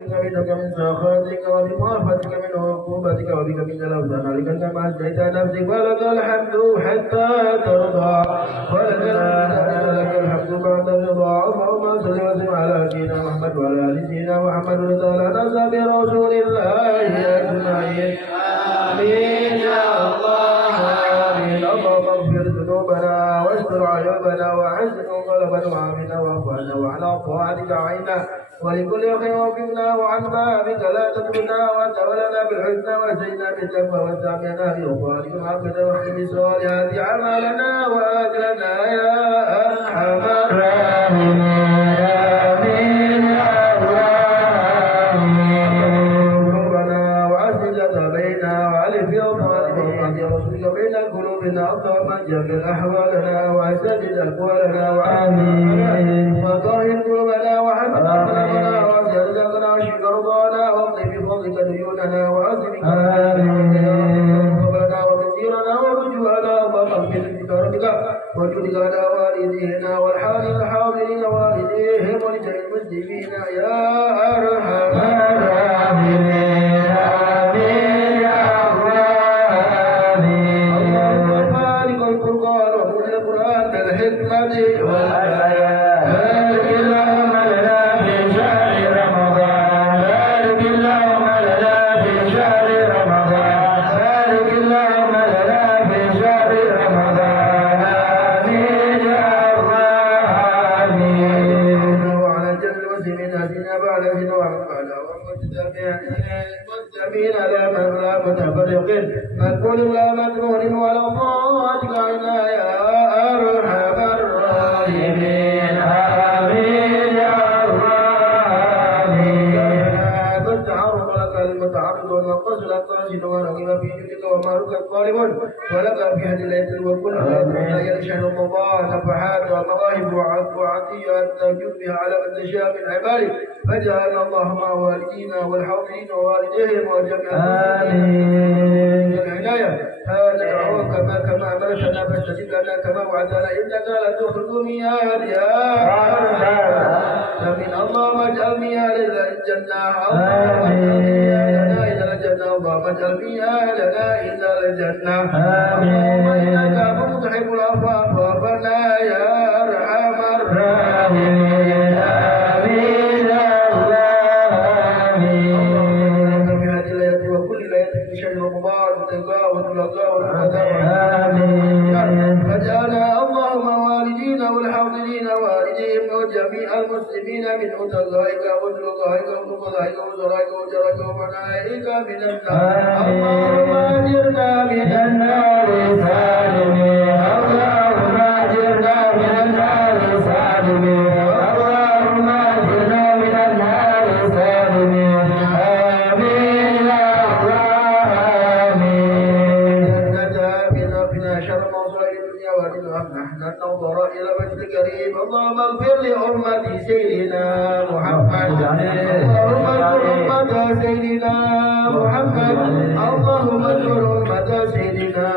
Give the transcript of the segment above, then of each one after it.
منك من سخطك وبمعرفتك من عقوبتك وبك من الأوزان لك كما أهديت نفسك ولك الحمد حتى ترضى ولك الحمد بعد الرضا. اللهم صل وسلم على سيدنا محمد وعلى آل سيدنا محمد وتعالى نصر برسول الله أجمعين. آمين يا الله آمين. اللهم اغفر ذنوبنا واستر عيوبنا وحسن قلبنا وعافنا واعف عنا وعلى طاعتك عينا ولكل خير وفقنا وعن بابك لا تتركنا وتولنا بالحسنى وزينا بالتقوى واتبعنا بأخبارك وعافنا واختم بالصالحات أعمالنا وأجلنا يا أرحم الراحمين. آمين يا الله. ربنا وأسجد بينا وألف في أوطاننا وأهدي رسولك بين قلوبنا اللهم جبر أحوالنا وأسدد أقوالنا وآمين وطهر قلوبنا وحمد أقلامنا وأبدل رزقنا واشف رضانا واقضي بفضلك ديوننا وأزمك قبلنا ومسيرنا ورجوعنا اللهم اغفر بكرمك وجودك على والدينا والحاضرين والديهم ولجميع المسلمين يا أرحم الراحمين. آمين يا الراحمين. اللهم خالق القرآن ومنزل القرآن بالحكمة والآيات بارك اللهم لنا في شهر رمضان بارك اللهم لنا في شهر رمضان بارك اللهم لنا في شهر رمضان. آمين يا الراحمين. وعلى جل المسلمين أهدنا بعد هدى وعلى المستمعين لا متفرق مقبول لا مكنون ولا ضالك عنا يا أرحم الراحمين. آمين يا الراحمين. التعرض لك المتعرض والمقصد القاصد ورغب في جودك ومالك الطالب ولك في هذه الليلة وكل لا يشهد الله نفحات والمواهب وعطيات تجود بها على من تشاء من عبادك فجعلنا اللهم والدينا والحاضرين ووالديهم وجميع المسلمين العناية. هذا دعوك كما أمرتنا فاستجب لنا كما وعدتنا إنك لا تخرج مياه يا آمين. اللهم اجعل مياه إلى الجنة اللهم اجعل مياه لنا إلى الجنة اللهم اجعل مياه لنا إلى الجنة. اللهم إنك تحب العفو فاعف عنا يا أرحم الراحمين. آمين يا الراحمين. في هذه الليلة وكل ليلة في شهر رمضان تلقاه وتلقاه آمين. فجعلنا اللهم والدينا والحاضرين والديهم وجميع المسلمين من أتقائك وتلقائك وتقضائك وزرائك وجرائك ومنائك من النار. اللهم أجرنا من النار سالمين. اللهم أجرنا من النار سالمين. اللهم أجرنا من النار سالمين. آمين يا الراحمين. بنا شر مصائب الدنيا والدنيا نحن ننظر إلى وجه الكريم. اللهم اغفر لأمة سيدنا محمد اللهم اغفر أمة سيدنا محمد اللهم اغفر أمة سيدنا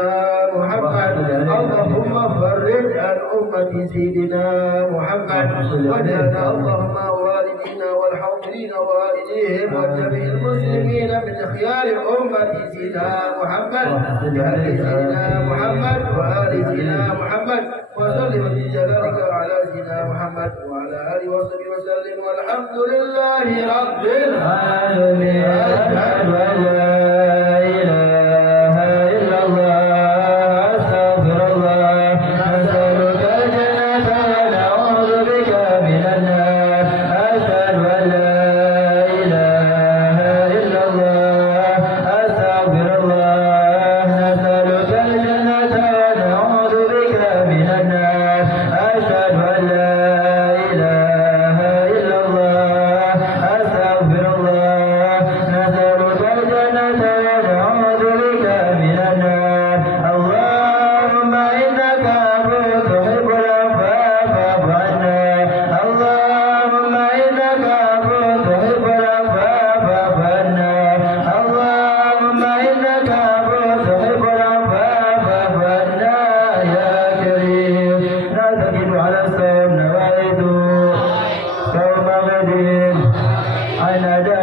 محمد اللهم فرج عن أمة سيدنا محمد وجعلنا اللهم والدينا والحاضرين ووالديهم وجميع المسلمين من خيار أمة سيدنا محمد بأهل سيدنا محمد وآل سيدنا محمد وسلم بجلالك على سيدنا محمد وعلى آله وصحبه وسلم والحمد لله رب العالمين. أشهد أن لا إله إلا الله أستغفر الله. نسألك الجنة ونعوذ بك من النار. أشهد أن لا إله إلا الله أستغفر الله. نسألك الجنة ونعوذ بك من النار. أشهد أن لا إله إلا الله أستغفر الله.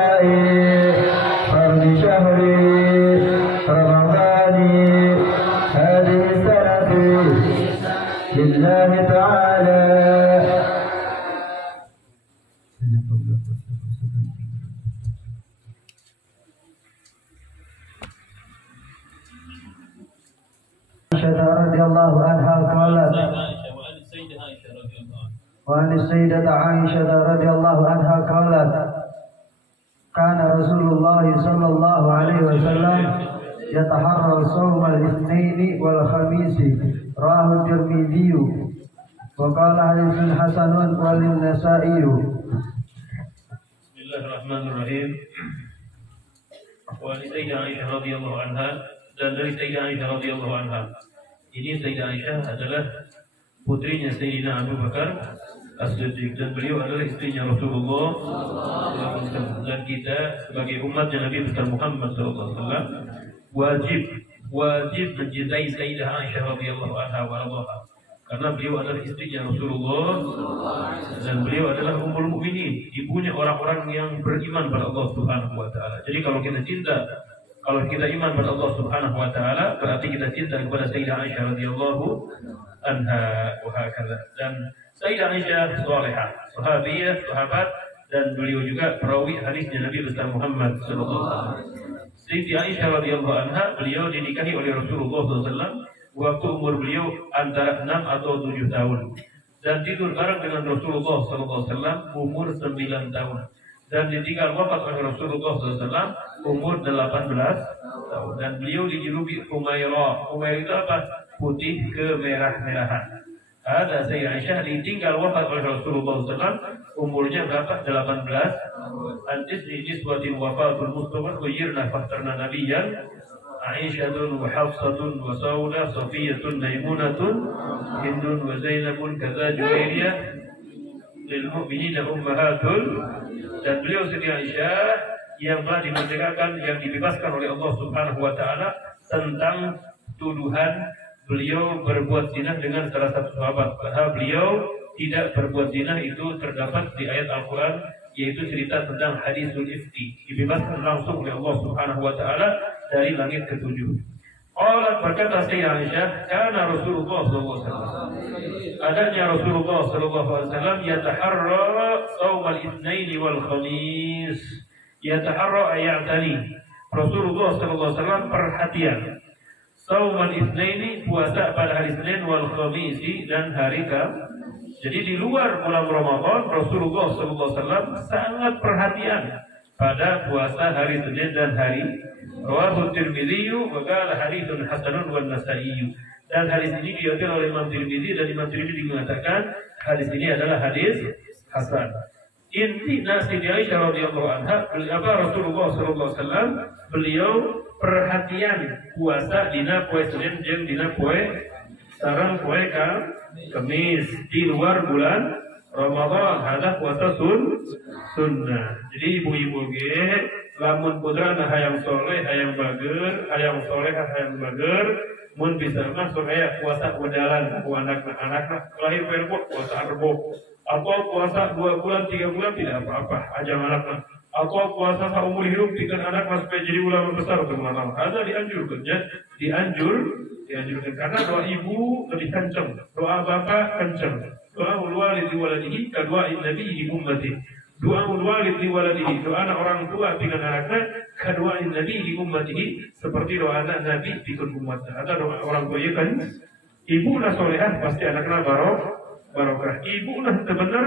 أداء فرض شهر رمضان هذه السنة لله تعالى. رضي الله عنها قالت وعن السيدة عائشة رضي الله عنها قالت كان رسول الله صلى الله عليه وسلم يتحرى صوم الاثنين والخميس رواه الترمذي وقال حديث حسن وللنسائي. بسم الله الرحمن الرحيم. وعن السيدة عائشة رضي الله عنها dan dari Sayyidah Aisyah radhiyallahu anha. Ini Sayyidah Aisyah adalah putrinya Sayyidina Abu Bakar As-Siddiq dan beliau adalah istrinya Rasulullah SAW. Dan kita sebagai umatnya Nabi besar Muhammad SAW wajib mencintai Sayyidah Aisyah radhiyallahu anha wa radhaha. Karena beliau adalah istrinya Rasulullah dan beliau adalah ummul mukminin, ibunya orang-orang yang beriman pada Allah Subhanahu wa taala. Jadi kalau kita iman pada Allah Subhanahu wa taala, berarti kita cinta kepada Sayyidah Aisyah radhiyallahu anha wa hakadha. Dan Sayyidah Aisyah salihah, sahabiyah, sahabat, dan beliau juga perawi hadisnya Nabi besar Muhammad sallallahu alaihi wasallam. Sayyidah Aisyah radhiyallahu anha, beliau dinikahi oleh Rasulullah sallallahu alaihi wasallam waktu umur beliau antara 6 atau 7 tahun. Dan tidur bareng dengan Rasulullah sallallahu alaihi wasallam umur 9 tahun. Dan ditinggal wafat oleh Rasulullah SAW umur 18 tahun. Dan beliau dijuluki Humairah. Humairah itu apa? Putih kemerah-merahan. Ada Sayyidah Aisyah ditinggal wafat oleh Rasulullah SAW umurnya berapa? 18. Antis di niswatin wafatul Mustafa khuyirna fakhtarna nabiyan Aisyatun wa Hafsatun wa Saudah Safiyatun Naimunatun Hindun wa Zainabun kaza Juwairiyah lil mu'minina ummahatul. Dan beliau Siti Aisyah yang telah dimerdekakan, yang dibebaskan oleh Allah Subhanahu wa taala tentang tuduhan beliau berbuat zina dengan salah satu sahabat. Padahal beliau tidak berbuat zina, itu terdapat di ayat Al-Qur'an, yaitu cerita tentang hadisul ifki, dibebaskan langsung oleh Allah Subhanahu wa taala dari langit ketujuh. Allah berkata Sayyidah Aisyah, karena Rasulullah sallallahu alaihi wasallam, adanya Rasulullah sallallahu alaihi wasallam yataharra shaumal itsnaini wal khamis. Yataharra ayatani. Rasulullah sallallahu alaihi wasallam perhatian shaumal itsnaini, puasa pada hari Senin, wal khamis, dan hari Kamis. Jadi di luar bulan Ramadan Rasulullah sallallahu alaihi wasallam sangat perhatian pada puasa hari Senin dan hari Rawahu Tirmidzi wa qala haditsun hasanun wan Nasa'i. Dan hadis ini diriwayatkan oleh Imam Tirmidzi dan Imam Tirmidzi mengatakan hadis ini adalah hadis hasan. Inti nasi Aisyah radhiyallahu anha, Rasulullah sallallahu alaihi wasallam beliau perhatian puasa dina poe Senin jeung dina poe sareng poe Kamis di luar bulan Ramadan. Ada puasa sunnah. Jadi ibu-ibu ge lamun putra hayang soleh, hayang bager, hayang soleh, hayang bager, mun bisa mah supaya puasa udalan ku anak-anak lahir berbok puasa arbok, atau puasa 2 bulan 3 bulan tidak apa-apa, ajang anakna, atau puasa seumur hidup bikin anak sampai jadi ulama besar bermanfaat. Ada dianjurkan ya, dianjurkan karena doa ibu lebih kencang, doa bapak kencang, doa walid waladihi kadua nabi di ummati. Doa walid li waladihi, doa anak orang tua dengan anaknya, kedua nabi di ummatihi, seperti doa anak nabi di umatnya. Ada doa orang tua kan, ibu nak solehah pasti anaknya barokah. Ibu nak benar,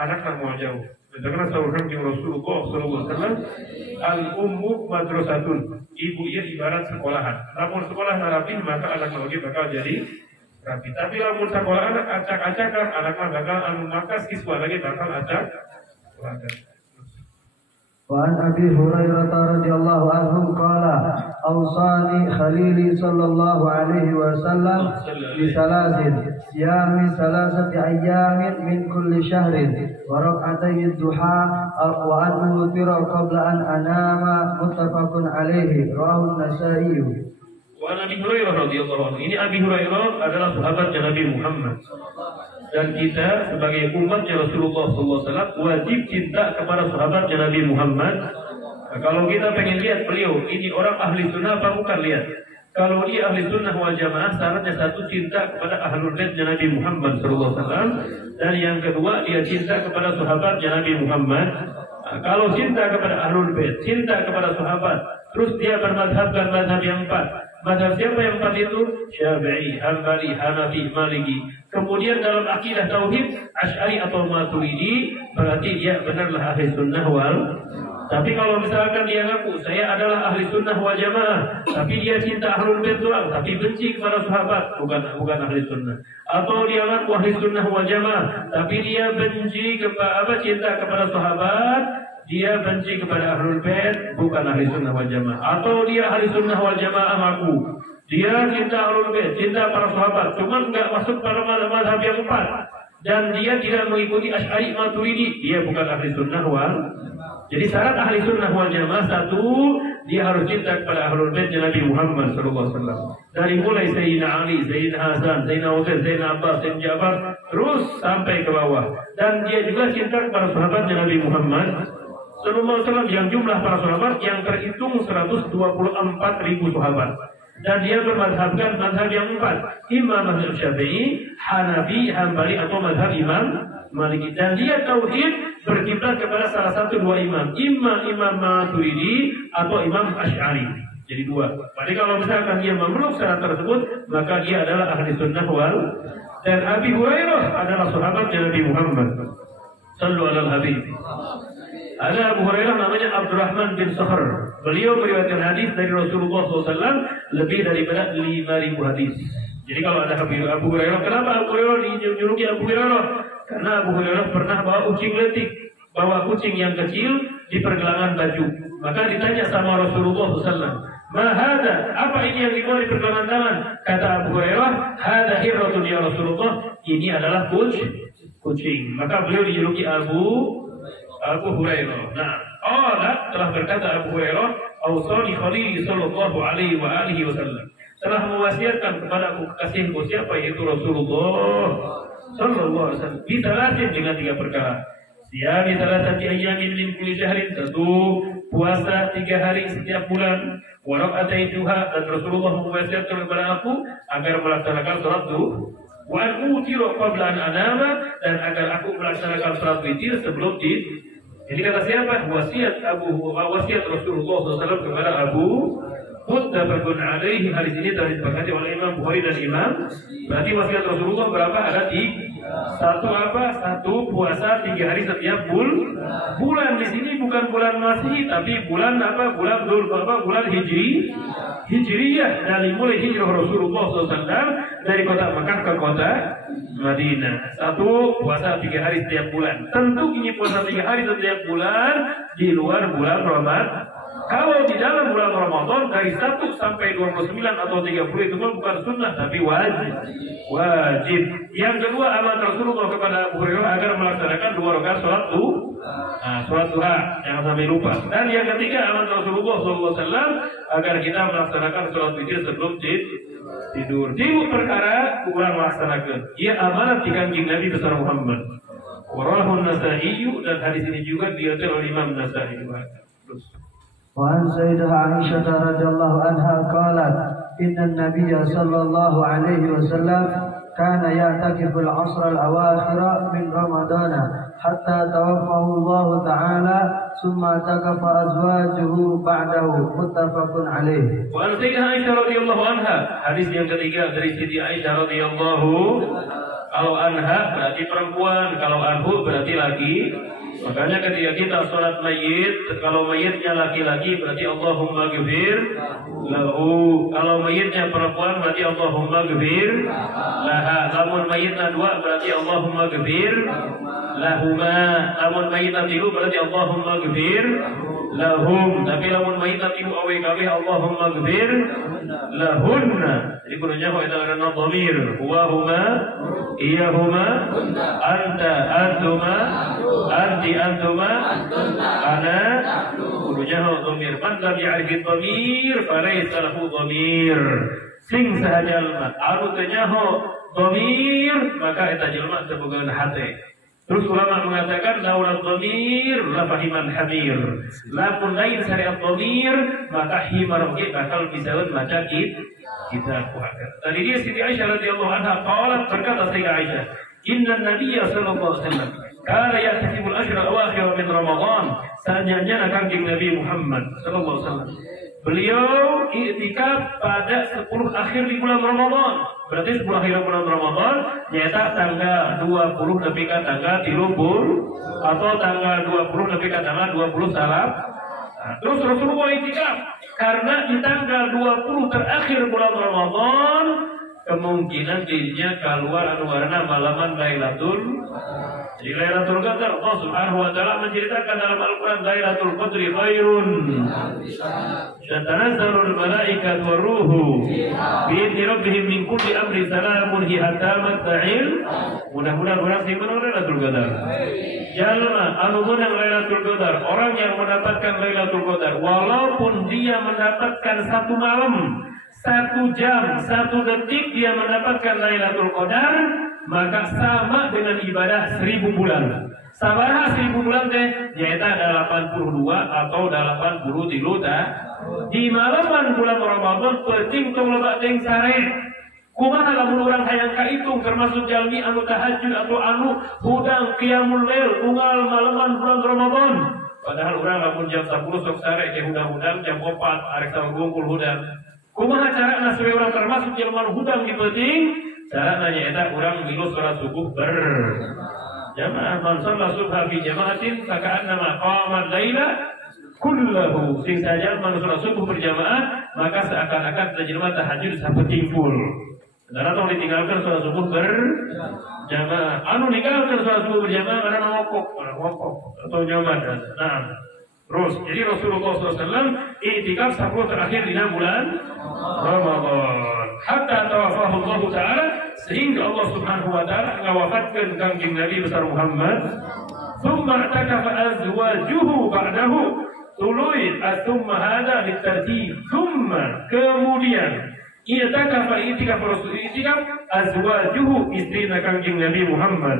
anaknya mau jauh. Karena saudara Rasulullah SAW, al-ummu madrasatun, ibu ia ibarat sekolahan. Namun sekolah rapi maka anak lagi bakal jadi rapi. Tapi namun sekolah anak acak-acakan, anaknya bakal maka siswa lagi bakal acak. وعن أبي هريرة رضي الله عنه قال أوصاني خليلي صلى الله عليه وسلم بثلاث: صيام 3 أيام من كل شهر وركعتي الضحى وأن أوتر قبل أن أنام. متفق عليه. رواه النسائي. Wa Abi Hurairah radhiyallahu anhu. Ini Abi Hurairah adalah sahabatnya Nabi Muhammad. Dan kita sebagai umatnya Rasulullah SAW wajib cinta kepada sahabatnya Nabi Muhammad Nah, kalau kita pengen lihat beliau ini orang ahli sunnah apa bukan, lihat. Kalau dia ahli sunnah wal jamaah, syaratnya satu, cinta kepada ahlul baitnya Nabi Muhammad SAW, dan yang kedua dia cinta kepada sahabatnya Nabi Muhammad. Nah, kalau cinta kepada ahlul bait, cinta kepada sahabat, terus dia bermadhabkan madhab yang 4. Madhab siapa yang 4 itu? Syafi'i, Hambali, Hanafi, Maliki. Kemudian dalam akidah tauhid Asy'ari atau Maturidi, berarti dia benarlah ahli sunnah wal. Tapi kalau misalkan dia ngaku saya adalah ahli sunnah wal jamaah, tapi dia cinta ahlul bait doang, tapi benci kepada sahabat, bukan ahli sunnah. Atau dia ngaku ahli sunnah wal jamaah, tapi dia benci kepada cinta kepada sahabat, dia benci kepada ahlul bait, bukan ahli sunnah wal jamaah. Atau dia ahli sunnah wal jamaah ngaku dia cinta ahlul bait, cinta para sahabat, cuma nggak masuk pada mazhab yang 4, dan dia tidak mengikuti Asy'ari Maturidi, dia bukan ahli sunnah wal. Jadi syarat ahli sunnah wal jamaah satu, dia harus cinta kepada ahlul bait Nabi Muhammad SAW. Dari mulai Sayyidina Ali, Sayyidina Hasan, Sayyidina Utsman, Sayyidina Abbas, Sayyidina Ja'far, terus sampai ke bawah. Dan dia juga cinta kepada sahabat Nabi Muhammad SAW, yang jumlah para sahabat yang terhitung 124.000 sahabat. Dan dia bermadhabkan madhab yang 4, imam mazhab Syafi'i, Hanafi, Hambali atau madhab Imam Maliki. Dan dia tauhid berkiblat kepada salah satu dua imam, Imam Maturidi atau Imam Asy'ari. Jadi dua. Jadi kalau misalkan dia memeluk syarat tersebut, maka dia adalah ahli sunnah wal. Dan Abi Hurairah adalah sahabat Nabi Muhammad. Sallu alal Habib. Ada Abu Hurairah namanya Abdurrahman bin Sakhr. Beliau meriwayatkan hadis dari Rasulullah SAW lebih daripada 5.000 hadis. Jadi kalau ada Abu Hurairah, kenapa Abu Hurairah dijuluki Abu Hurairah? Karena Abu Hurairah pernah bawa kucing letik, bawa kucing yang kecil di pergelangan baju. Maka ditanya sama Rasulullah SAW, "Mahada, apa ini yang dibawa di pergelangan tangan?" Kata Abu Hurairah, "Hada hirratun ya Rasulullah." Ini adalah kucing. Maka beliau dijuluki Abu Hurairah. Nah, Allah telah berkata Abu Hurairah, "Awsani Khalili sallallahu alaihi wa alihi wasallam." Telah mewasiatkan kepada aku kekasihku siapa, yaitu Rasulullah sallallahu alaihi wasallam, bitalatin dengan 3 perkara. Siyami salatati ayyamin min kulli syahrin, 1 puasa 3 hari setiap bulan. Wa raka'atai duha, dan Rasulullah mewasiatkan kepada aku agar melaksanakan salat duha. Wa an utiru qabla an anama, dan agar aku melaksanakan salat witir sebelum tidur. Jadi kata siapa? Wasiat Rasulullah SAW kepada Abu Muttafaqun alaihi. Hadis ini telah disepakati oleh Imam Bukhari dan Imam. Berarti wasiat Rasulullah berapa? Ada 3. 1 puasa 3 hari setiap bulan. Di sini bukan bulan Masehi, tapi bulan apa? Bulan Hijriyah. Dari mulai hijrah Rasulullah SAW dari kota Makkah ke kota Madinah. 1 puasa 3 hari setiap bulan. Tentu ini puasa 3 hari setiap bulan di luar bulan Ramadan. Kalau di dalam bulan Ramadan dari 1 sampai 29 atau 30 itu bukan sunnah tapi wajib. Yang kedua, amat Rasulullah kepada Abu Hurairah agar melaksanakan 2 rakaat sholat duha, jangan sampai lupa. Dan yang ketiga, amat Rasulullah SAW agar kita melaksanakan sholat witir sebelum tidur. 3 perkara kurang melaksanakan. Ia amanat di kanjeng Nabi besar Muhammad. Warahun Nasa'i, dan hadis ini juga diriwayatkan oleh Imam Nasa'i. Terus. وعن سيدة عائشة رضي الله عنها قالت إن النبي صلى الله عليه وسلم كان يعتكف العصر الأواخر من رمضان حتى توفاه الله تعالى ثم اعتكف أزواجه بعده متفق عليه. وعن سيدة عائشة رضي الله عنها, hadis yang ketiga dari Siti Aisyah radhiyallahu. Kalau anha berarti perempuan, kalau anhu berarti laki. Makanya ketika kita sholat mayit, kalau mayitnya laki-laki berarti Allahumma ghfir lahu. Kalau mayitnya perempuan berarti Allahumma ghfir laha. Namun mayitnya 2 berarti Allahumma ghfir lahuma. Namun mayitnya 3 berarti Allahumma ghfir lahum. Tapi namun mayitnya 3 awe kabeh Allahumma ghfir lahunna. Jadi kudunya kok itu karena dhamir. Huwa huma, iyahuma, anta, antuma, anti, antuma, ana. Kudunya kok dhamir. Man lam ya'rif dhamir falaysa lahu dhamir. Sing sahaja anu teh nyaho dhamir, maka eta jelema teu boga hate. Terus ulama mengatakan laulat dhamir la fahiman hamir. Lapun lain syariat dhamir maka himar ge bakal bisa baca kita kuatkan. Tadi dia Siti Aisyah radhiyallahu anha qalat berkata Sayyidah Aisyah, "Inna Nabiyya sallallahu alaihi wasallam kana ya'takiful ashr al-awakhir min Ramadan." Sebenarnya kanjeng Nabi Muhammad sallallahu alaihi wasallam beliau i'tikaf pada 10 akhir di bulan Ramadan. Berarti 10 akhir bulan Ramadan nyata tanggal 20 lebih ke tanggal 30 atau tanggal 20 lebih ke tanggal 20 salam. Nah, terus Rasulullah i'tikaf karena di tanggal 20 terakhir bulan Ramadan kemungkinan dirinya keluar warna malaman Lailatul. Jadi Lailatul Qadar Allah Subhanahu wa taala menceritakan dalam Al-Qur'an Lailatul Qadri khairun dan tanazzalul malaikatu waruhu bi idzni rabbihim min kulli amri salamun hi hatta matla'il. Mudah-mudahan orang sing menang Lailatul Qadar. Jalma anu menang Lailatul Qadar, orang yang mendapatkan Lailatul Qadar walaupun dia mendapatkan 1 malam, 1 jam, 1 detik dia mendapatkan Lailatul Qadar, maka sama dengan ibadah 1000 bulan. Sabaraha 1000 bulan teh nyaeta 82 atau 83 tah. Di malaman bulan Ramadan penting tong loba teh sare. Kumaha lamun urang hayang kahitung termasuk jalmi anu tahajud atau anu hudang qiyamul lail unggal malaman bulan Ramadan. Padahal urang lamun jam 10 sok sare ke hudang-hudang jam 4 arek ngumpul hudang. Kumaha carana supaya urang termasuk jalma hudang di penting? Carana nyaeta urang milu salat subuh berjamaah. Man shalla subha fi jama'atin faka'annama qama al-laila kullahu. Sing saja man salat subuh berjamaah maka seakan-akan jelema tahajud sapeting full. Karena tong ditinggalkan salat subuh berjamaah. Anu ninggalkeun salat subuh berjamaah karena ngokok atau nyaman. Nah, terus jadi Rasulullah SAW i'tikaf 10 terakhir di bulan Ramadan. Hatta tawafahu Allah Ta'ala sehingga Allah Subhanahu wa taala ngawafatkan kanjeng Nabi besar Muhammad. Tsumma i'takafa azwajuhu ba'dahu. Tuluy tsumma hada litartib. Tsumma kemudian i'takafa i'tikaf Rasul i'tikaf azwajuhu istrina kanjeng Nabi Muhammad.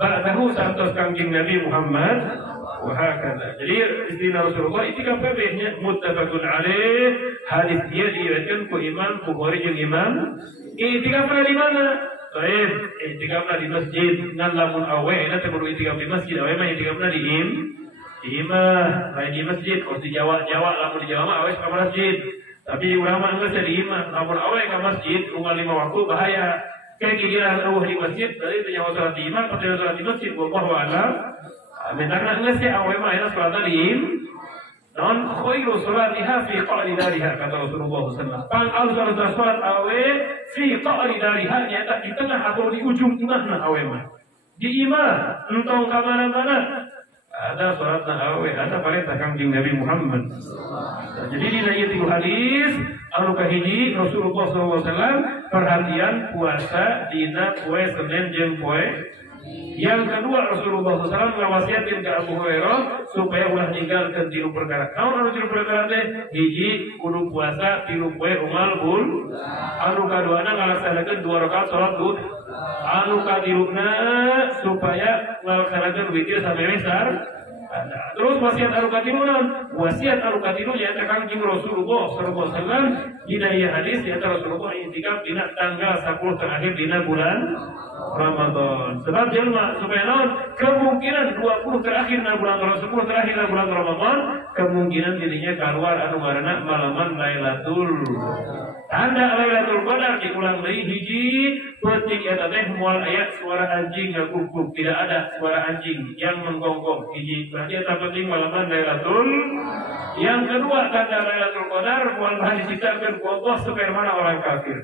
Ba'dahu santos kanjeng Nabi Muhammad. Wahakala. Jadi istilah Rasulullah i'tikaf kabehnya muttafaqun alaih. Hadis dia diriwayatkan ku Imam Bukhari jeung Imam. I'tikaf di mana? Baik, i'tikaf di masjid. Ngan lamun awe eta teh kudu i'tikaf di masjid. Awe mah i'tikafna di imah, lain di masjid. Kalau di Jawa lamun di Jawa mah awe ka masjid. Tapi urang mah geus di imah. Lamun awe ka masjid unggal 5 waktu bahaya. Kayak giliran eueuh di masjid, dari teh nyawa salat di imah, padahal salat di masjid wallahu a'lam. Mentarna geus teh awe mah eta salat di non khairu salatiha fi qa'ri dariha kata Rasulullah sallallahu alaihi wasallam. Pang salat awe fi qa'ri dariha nyata di tengah atau di ujung tengahna awe mah. Di imah entong ka mana-mana ada salatna awe, ada perintah kanjeng Nabi Muhammad. Jadi dina ieu hadis anu kahiji Rasulullah sallallahu alaihi wasallam perhatian puasa dina poe Senin jeung poe. Yang kedua Rasulullah SAW ngawasiatin ke Abu Hurairah supaya ulah ninggalkeun 3 perkara. Naon anu 3 perkara teh? Hiji kudu puasa 3 poe unggal bul. Anu kaduana ngalaksanakeun 2 rakaat salat duha. Anu katiluna supaya ngalaksanakeun witir sampai sar. Terus wasiat anu katilu naon? Wasiat anu katilu nyaeta kanjeng Rasulullah sallallahu alaihi wasallam dina ieu hadis nyaeta Rasulullah i'tikaf dina tanggal 10 terakhir dina bulan Ramadan. Sebab jelma supaya naon? Kemungkinan 20 terakhir na bulan Ramadan, 10 terakhir na bulan Ramadan, kemungkinan dirinya keluar anu ngaranna malaman Lailatul. Tanda Lailatul Qadar diulang deui hiji penting eta teh moal aya suara anjing ngagugug, tidak ada suara anjing yang menggonggong. Hiji berarti eta penting malaman Lailatul. Yang kedua tanda Lailatul Qadar moal bahan diciptakeun ku Allah supaya mana orang kafir.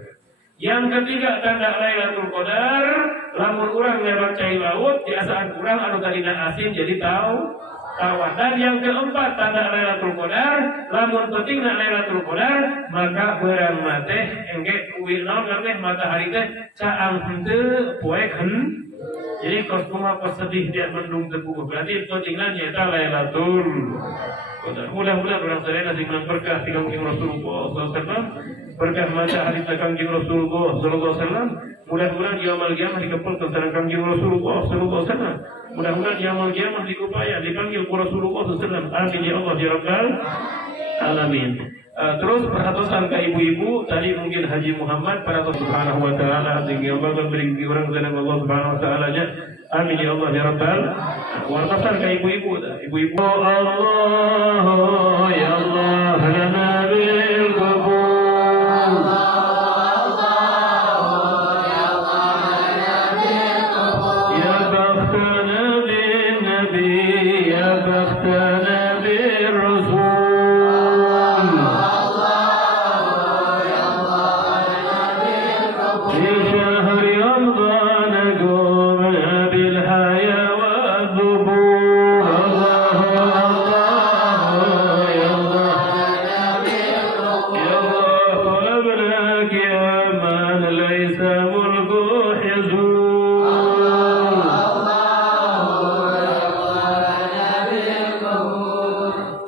Yang ketiga tanda Lailatul Qadar lamun urang lewat cai laut biasaan urang anu tadina asin jadi tawar. Dan yang keempat tanda Lailatul Qadar lamun pentingna Lailatul Qadar maka beurang mah teh engge kuwi naon ngareh matahari teh caang henteu poe keun. Jadi kostumah sedih dia mendung tepuh berarti pentingna nyaeta Lailatul Qadar. Mudah-mudahan urang sadaya sing berkah ti Kanjeng Rasulullah sallallahu alaihi wasallam berkah maca hadis Kanjeng Rasulullah sallallahu alaihi wasallam Mudah-mudahan di amal kiamat dikepulkan sedangkan Rasulullah sallallahu alaihi wasallam. Mudah-mudahan di amal kiamat dikupaya dipanggil Rasulullah sallallahu alaihi wasallam. Amin ya Allah ya rabbal alamin. Terus perhatian ke ibu-ibu tadi mungkin Haji Muhammad pada Allah Subhanahu wa taala tinggal banget beri orang dengan Allah Subhanahu wa taala nya. Amin ya Allah ya rabbal. Wartasan ke ibu-ibu. Ibu-ibu Allah ya Allah lana bil qabul.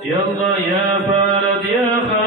يا الله يا فارد يا خالد